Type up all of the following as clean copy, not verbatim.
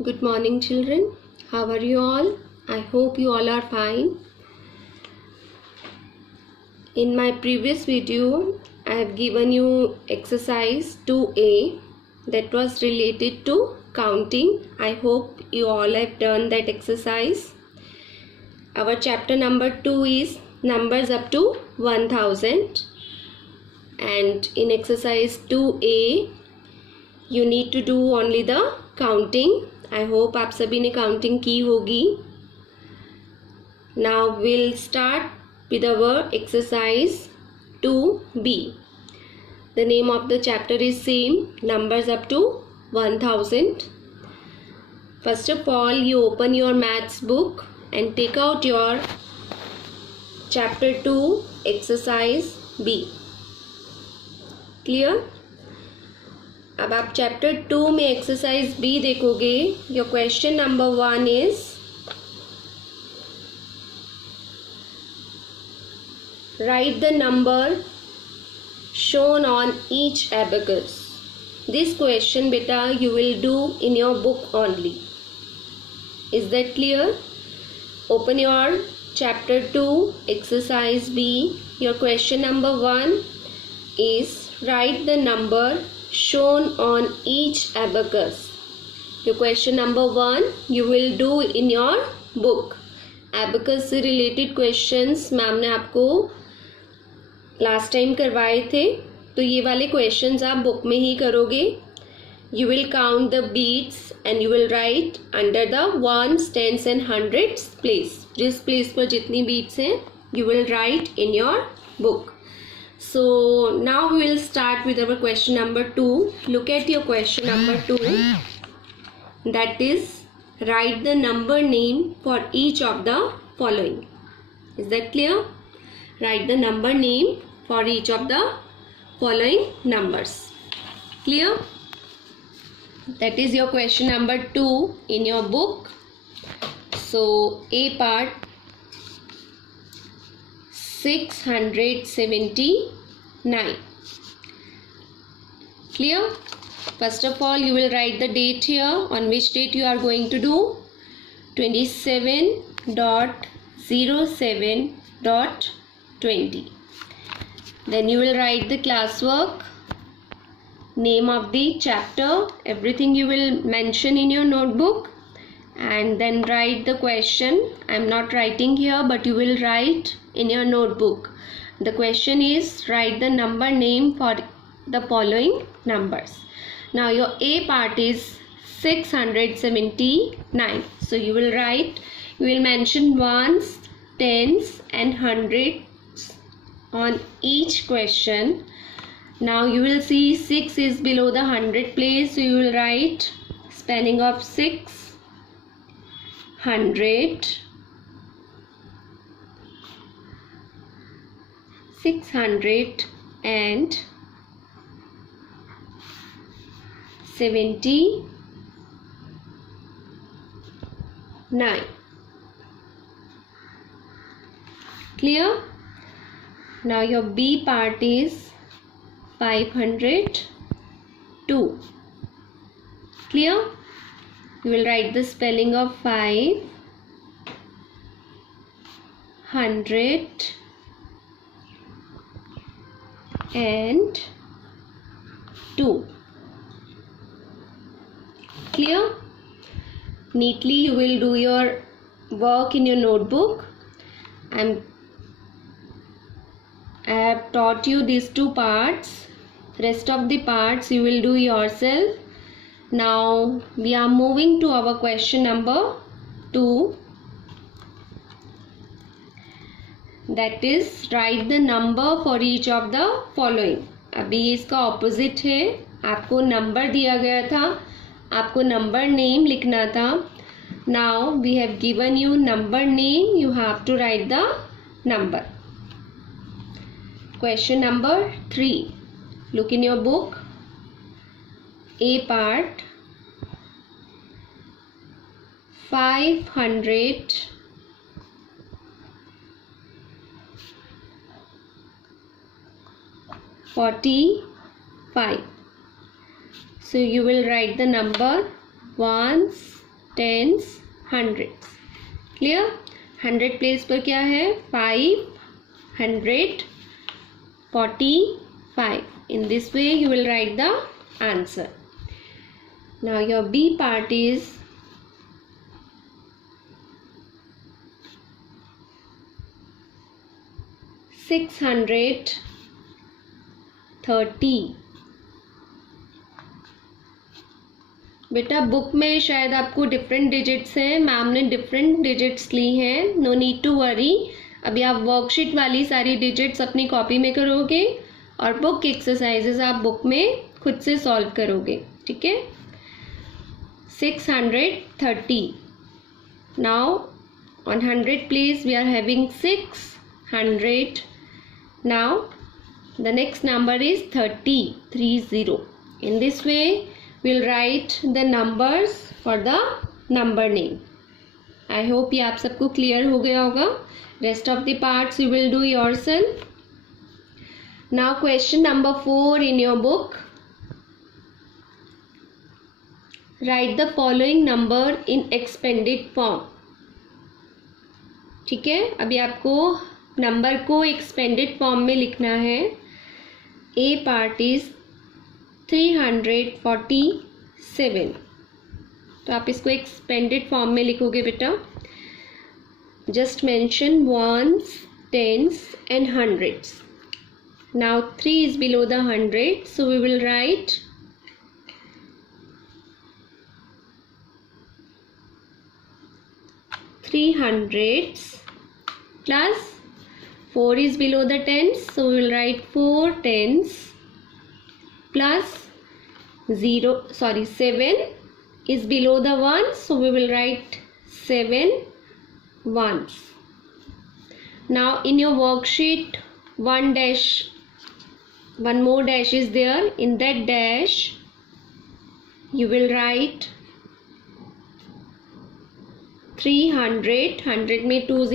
Good morning, children. How are you all? I hope you all are fine. In my previous video, I have given you exercise 2A that was related to counting. I hope you all have done that exercise. Our chapter number 2 is numbers up to 1000. And in exercise 2A, you need to do only the counting. I hope आप सभी ने counting की होगी. Now we'll start with our exercise 2B. The name of the chapter is same, numbers up to 1000. First of all, you open your maths book and take out your chapter 2 exercise B. Clear? अब आप chapter 2 में exercise B देखोगे. Your question number 1 is right the number shown on each abacus. This question बेटा you will do in your book only. Is that clear? Open your chapter 2 exercise B. Your question number 1 is right the number shown on each abacus. Your question number 1 you will do in your book. Abacus से related questions ma'am ने आपको last time करवाए थे, तो ये वाले questions आप book में ही करोगे. You will count the beads and you will write under the ones, tens and hundreds place. जिस place पर जितनी beads हैं you will write in your book. So now we will start with our question number 2. Look at your question number 2. That is, write the number name for each of the following. Is that clear? Write the number name for each of the following numbers. Clear? That is your question number 2 in your book. So A part 679. Clear? First of all, you will write the date here. On which date you are going to do? 27.07.20. Then you will write the classwork, name of the chapter, everything you will mention in your notebook, and then write the question. I am not writing here, but you will write in your notebook. The question is, write the number name for the following numbers. Now your A part is 679. So you will write, you will mention ones, tens and hundreds on each question. Now you will see 6 is below the 100 place, so you will write spelling of 600, 679. Clear? Now your B part is 502. Clear? You will write the spelling of 500 and 2. Clear? Neatly you will do your work in your notebook. I have taught you these 2 parts. Rest of the parts you will do yourself. Now we are moving to our question number 2. That is, write the number for each of the following. अभी इसका opposite है. आपको number दिया गया था, आपको number name लिखना था. Now we have given you number name, you have to write the number. Question number 3. Look in your book. A part 545. So you will write the number ones, tens, hundreds. Clear. 100 place पर क्या है? 545. In this way you will write the answer. Now your B part is 630. बेटा book में शायद आपको different digits हैं, ma'am ने different digits ली हैं. No need to worry. अभी आप वर्कशीट वाली सारी डिजिट्स अपनी कॉपी में करोगे और बुक एक्सरसाइजेस आप बुक में खुद से सॉल्व करोगे. ठीक है. 630. Now on 100 place we are having 600. Now the next number is 30. In this way we'll write the numbers for the number name. I hope ये आप सबको clear हो गया होगा. Rest of the parts you will do yourself. Now question number 4 in your book. Write the following number in expanded form. ठीक है. अभी आपको नंबर को एक्सपेंडेड फॉर्म में लिखना है. A part is 347. तो आप इसको एक्सपेंडेड फॉर्म में लिखोगे बेटा. Just mention ones, tens and hundreds. Now 3 is below the 100, so we will write 300s plus 4 is below the tens, so we will write 4 tens plus 7 is below the ones, so we will write 7 ones. Now in your worksheet one more dash is there. In that dash you will write 300. 100 में 2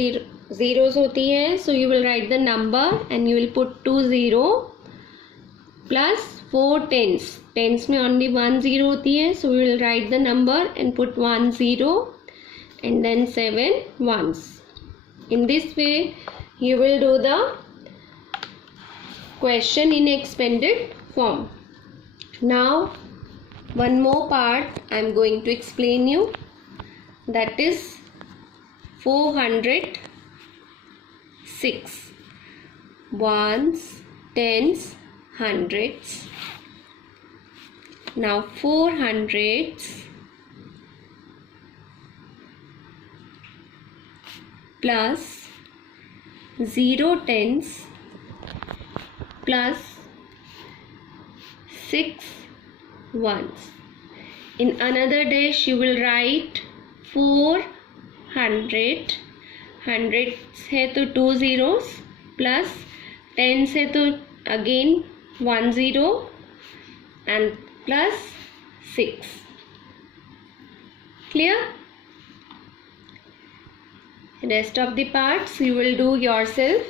zeros होती है, so you will write the number and you will put 20 plus 4 tens. Tens में only 1 0 होती है, so we will write the number and put 10 and then 7 ones. In this way you will do the question in expanded form. Now one more part I am going to explain you. That is 406. Ones, tens, hundreds. Now 400s plus 0 tens plus 6 ones. In another dash you will write 400. 100 है तो 2 zeros plus 10 है तो again 1 0 and plus 6. Clear? Rest of the parts you will do yourself.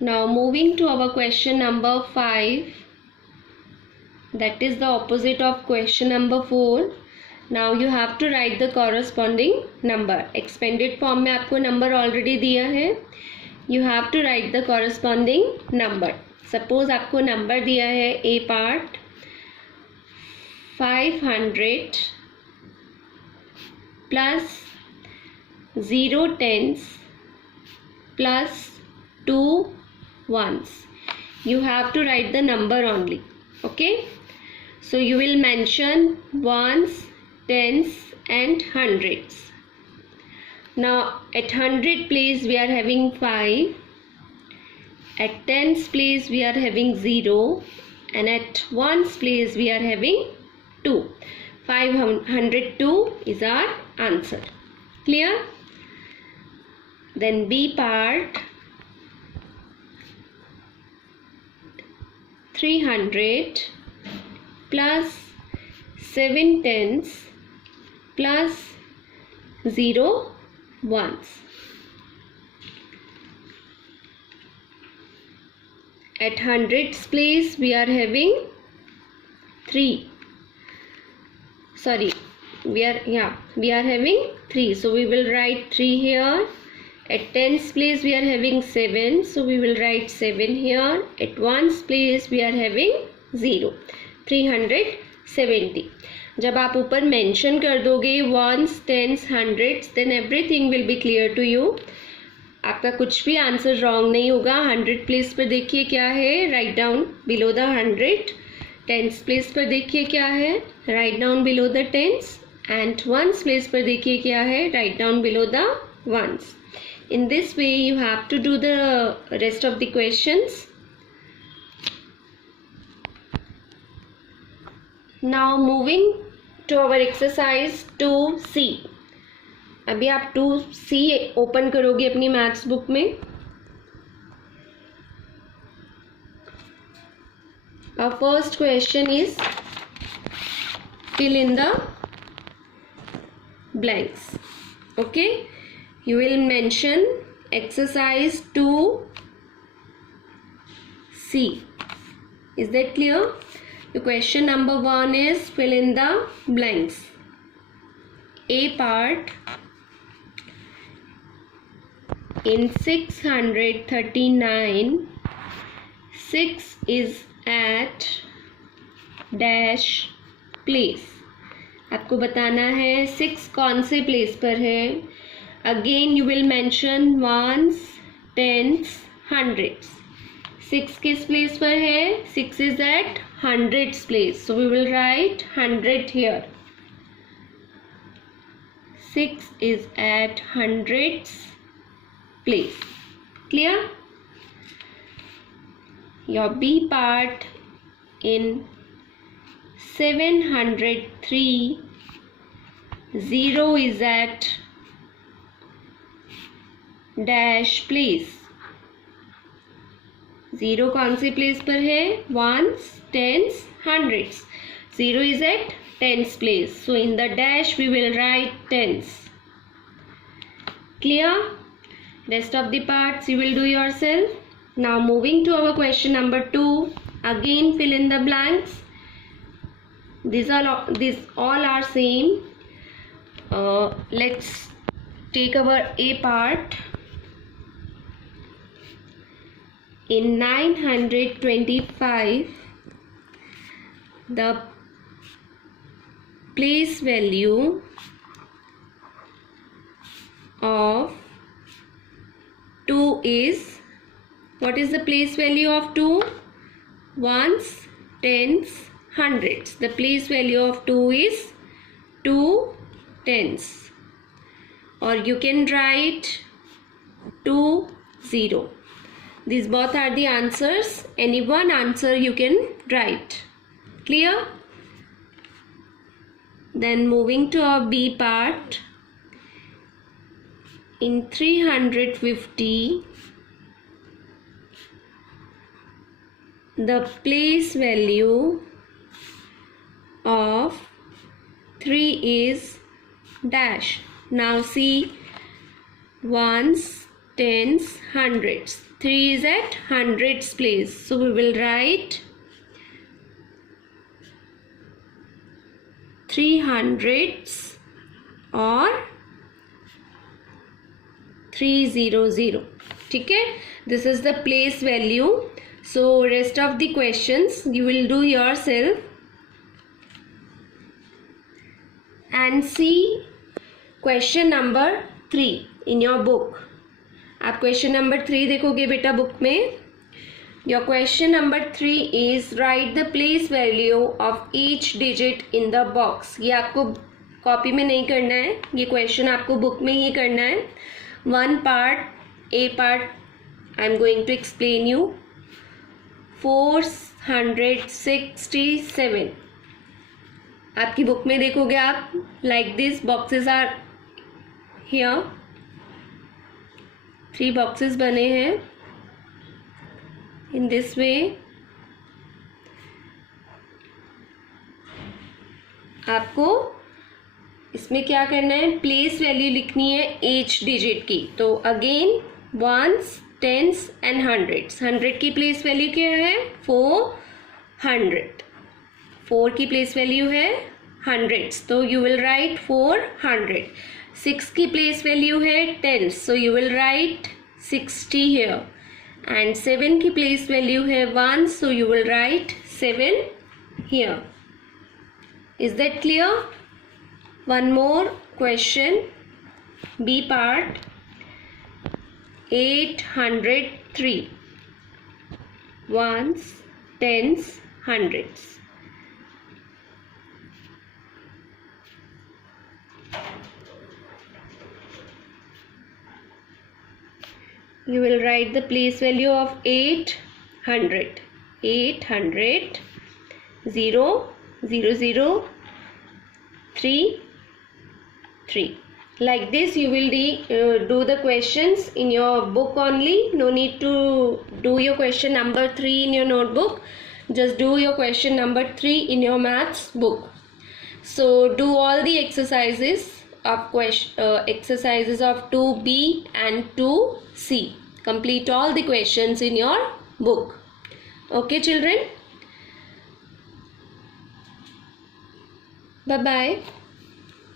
Now moving to our question number 5. That is the opposite of question number 4. Now you have to write the corresponding number. Expanded form में आपको number already दिया है. You have to write the corresponding number. Suppose आपको number दिया है A part 500 plus 0 tens plus 2 ones. You have to write the number only. Okay? So you will mention ones, tens and hundreds. Now at 100 place we are having 5. At tens place we are having 0. And at ones place we are having 2. 502 is our answer. Clear? Then B part 300 plus 7 tens plus 0 ones. At hundreds place we are having 3. we are having 3, so we will write 3 here. At tens place we are having 7, so we will write 7 here. At ones place we are having 0, 370. जब आप ऊपर mention कर दोगे ones, tens, hundreds, then everything will be clear to you. आपका कुछ भी answer wrong नहीं होगा. 100 प्लेस पर देखिए क्या है, write down below the 100. Tens place पर देखिए क्या है, write down below the tens. And ones place पर देखिए क्या है, write down below the ones. In this way you have to do the rest of the questions. Now moving to our exercise 2C. अभी आप 2C open करोगे अपनी maths book में. Our first question is fill in the blanks. Okay. You will mention exercise 2C. Is that clear? The question number 1 is fill in the blanks. A part, in 639, 6 is at dash place. आपको बताना है 6 कौन से place पर है. Again you will mention ones, tens, hundreds. 6 किस place पर है, 6 is at hundreds place, so we will write 100 here. 6 is at hundreds place. Clear? Your B part, in 703, 0 is at dash place. 0 कौन से place पर है, ones, tens, hundreds. 0 is at tens place, so in the dash we will write tens. Clear? Rest of the parts you will do yourself. Now moving to our question number 2. Again fill in the blanks. These all are same. Let's take our A part. In 925, the place value of 2 is, what is the place value of 2? Ones, tens, hundreds. The place value of 2 is 2 tens. Or you can write 2 0. These both are the answers. Any one answer you can write. Clear? Then moving to our B part. In 350, the place value of 3 is dash. Now see, ones, tens, hundreds. 3 is at hundreds place, so we will write 300s or 300. ठीक है? This is the place value. So rest of the questions you will do yourself. And see question number 3 in your book. आप question number 3 देखोगे बेटा book में. Your question number 3 is right the place value of each digit in the box. ये आपको copy में नहीं करना है, ये क्वेश्चन आपको बुक में ही करना है. 1 part, A part I am going to explain you. 467. आपकी बुक में देखोगे आप, like this boxes are here. 3 boxes बने हैं इन दिस वे. आपको इसमें क्या करना है, प्लेस वैल्यू लिखनी है ईच डिजिट की. तो again ones, tens and hundreds. 100 की प्लेस वैल्यू क्या है, 400. 4 की प्लेस वैल्यू है हंड्रेड्स, तो यू विल राइट 400. 6 की प्लेस वैल्यू है tens, so you will write 60 here. And 7 की प्लेस वैल्यू है 1, so you will write 7 here. Is that clear? One more question, B part. 803. Ones, tens, hundreds. You will write the place value of 800. 800, 0, 0, 0, 3, 3. Like this you will do the questions in your book only. No need to do your question number 3 in your notebook. Just do your question number 3 in your maths book. So do all the exercises of exercises of 2B and 2C. Complete all the questions in your book. Okay children, bye bye.